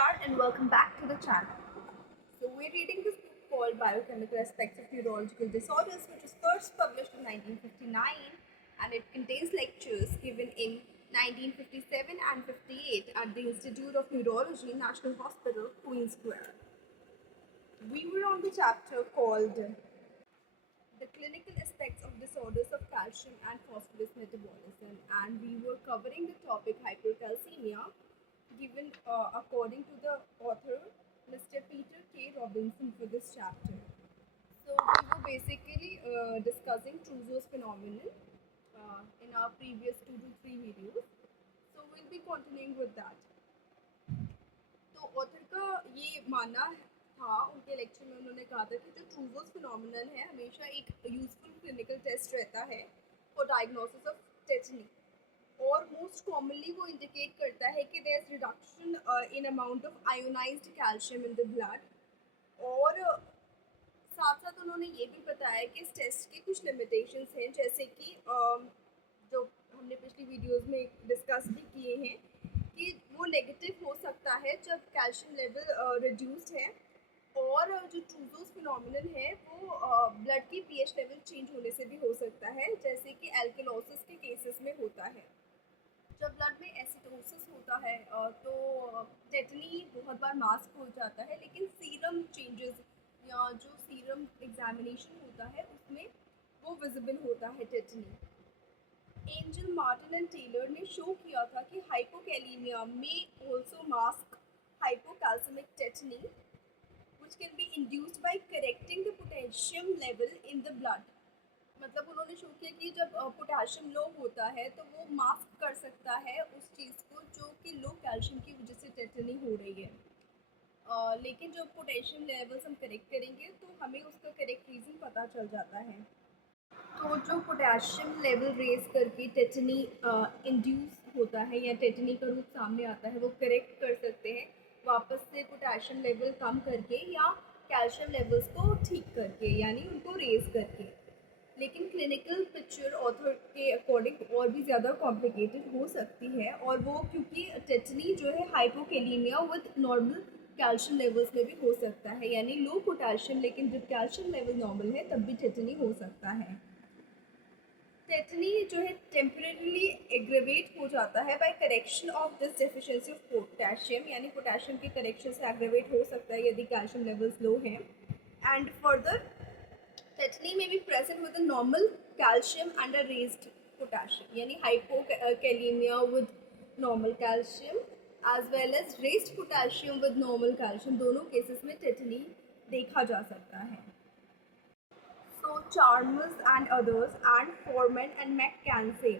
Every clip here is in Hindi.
Namaskar and welcome back to the channel. So we're reading this book called Biochemical Aspects of Neurological Disorders, which was first published in 1959, and it contains lectures given in 1957 and 58 at the Institute of Neurology, National Hospital, Queen Square. We were on the chapter called the clinical aspects of disorders of calcium and phosphorus metabolism, and we were covering the topic hypercalcemia given according to the author Mr. Peter K. Robinson for this chapter. So we were basically discussing Trousseau's phenomenon in our previous 2 to 3 videos. So we'll be continuing with that. तो ऑथर का ये मानना था, उनके लेक्चर में उन्होंने कहा था कि जो ट्रूजोस फिनोमिनन है हमेशा एक यूजफुल क्लिनिकल टेस्ट रहता है फॉर डायग्नोसिस ऑफ टेटनी, और मोस्ट कॉमनली वो इंडिकेट करता है कि there is reduction in amount of ionised calcium in the blood. और साथ साथ उन्होंने ये भी बताया कि इस टेस्ट के कुछ लिमिटेशंस हैं, जैसे कि जो हमने पिछली वीडियोस में डिस्कस भी किए हैं कि वो नेगेटिव हो सकता है जब कैल्शियम लेवल रिड्यूस्ड है, और जो ट्रूजोस फिनोमिनन है वो ब्लड की पीएच लेवल चेंज होने से भी हो सकता है, जैसे कि एल्केलोसिस के केसेस में होता है। जब ब्लड में एसिडोसिस होता है तो टेटनी बहुत बार मास्क हो जाता है, लेकिन सीरम चेंजेस या जो सीरम एग्जामिनेशन होता है उसमें वो विजिबल होता है tetany. Angel, Martin and Taylor ने शो किया था कि हाइपोकैलेमिया में also mask hypocalcaemic tetany which can be induced by correcting the potassium level in the blood। मतलब उन्होंने शो किया कि जब पोटेशियम लो होता है तो वो मास्क कर सकता है उस चीज़ को जो कि लो कैल्शियम की वजह से टेटनी हो रही है। लेकिन जब पोटेशियम लेवल्स हम करेक्ट करेंगे तो हमें उसका करेक्ट रीज़न पता चल जाता है। तो जो पोटेशियम लेवल रेज करके टेटनी इंड्यूस होता है या टेटनी का रूप सामने आता है, वो करेक्ट कर सकते हैं वापस से पोटेशियम लेवल कम करके या कैल्शियम लेवल्स को ठीक करके, यानी उनको रेज करके। लेकिन क्लिनिकल पिक्चर ऑथर के अकॉर्डिंग और भी ज़्यादा कॉम्प्लिकेटेड हो सकती है, और वो क्योंकि टेटनी जो है hypokalemia with normal calcium levels में भी हो सकता है, यानी लो पोटेशियम लेकिन जब कैल्शियम लेवल नॉर्मल है तब भी टेटनी हो सकता है। टेटनी जो है टेम्परेरीली एग्रेवेट हो जाता है by correction of this deficiency of potassium, यानी पोटेशियम के करेक्शन से एग्रेवेट हो सकता है यदि कैल्शियम लेवल्स लो हैं। एंड फर्दर टेटनी में भी present with normal calcium and a raised potassium, यानी hypokalaemia with normal calcium as well as raised potassium with normal calcium, दोनों केसेस में टेटनी देखा जा सकता है। Chalmers and others and Foreman and McKenzie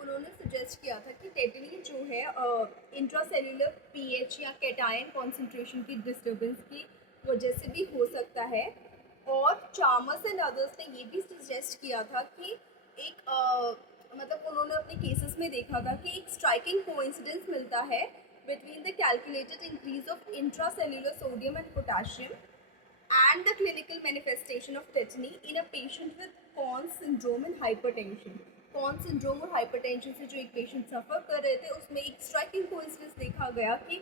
उन्होंने सजेस्ट किया था कि टेटनी जो है इंट्रासेल्युलर पीएच या कैटायन कॉन्सेंट्रेशन की डिस्टर्बेंस की वजह से भी हो सकता है। और चार्मर्स एंड अदर्स ने ये भी सजेस्ट किया था कि एक मतलब उन्होंने अपने केसेस में देखा था कि एक स्ट्राइकिंग कोइंसिडेंस मिलता है between the calculated increase of intracellular sodium and potassium and the clinical manifestation of tetany in a patient with Conn's syndrome and hypertension। Conn's syndrome और hypertension से जो एक पेशेंट सफ़र कर रहे थे उसमें एक स्ट्राइकिंग कोइंसिडेंस देखा गया कि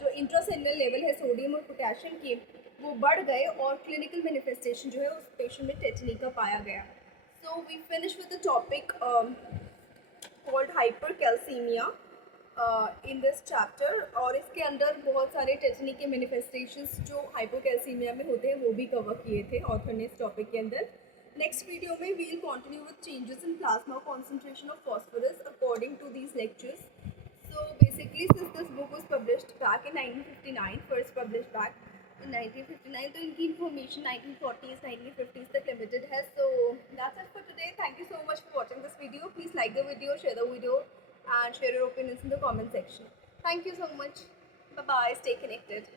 जो इंट्रासेलुलर लेवल है सोडियम और पोटेशियम के वो बढ़ गए, और क्लिनिकल मैनिफेस्टेशन जो है उस पेशेंट में टेटनी का पाया गया। So we finish with the topic called hypercalcemia in this chapter, और इसके अंदर बहुत सारे टेटनी के मैनिफेस्टेशंस जो हाइपोकैल्सीमिया में होते हैं वो भी कवर किए थे ऑथर ने इस टॉपिक के अंदर। नेक्स्ट वीडियो में we will continue with changes in plasma concentration of phosphorus according to these lectures. So basically since this book was published back in 1959, first published back in 1959, तो इनकी इन्फॉर्मेशन 1940s 1950s तक लिमिटेड है। So that's it for today. Thank you so much for watching this video. Please like the video, share the video and share your opinions in the comment section. Thank you so much. Bye bye. Stay connected.